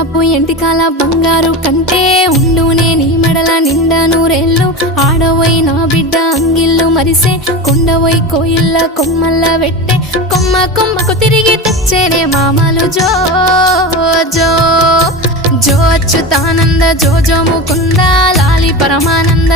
ఉంగరాపు ఎంటికాల బంగారు కంటే ఉండునే నీ మెడల నిండా నూరేళ్ళు ఆడవోయి నా బిడ్డ అంగిళ్ళు మరిసే కొండవోయి కోయిల్ల కొమ్మల్ల వెట్టే కొమ్మ కొమ్మకు తిరిగి తెచ్చేనే మామలు జో జో జో అచ్యుతానంద జో జో ముకుంద లాలి పరమానంద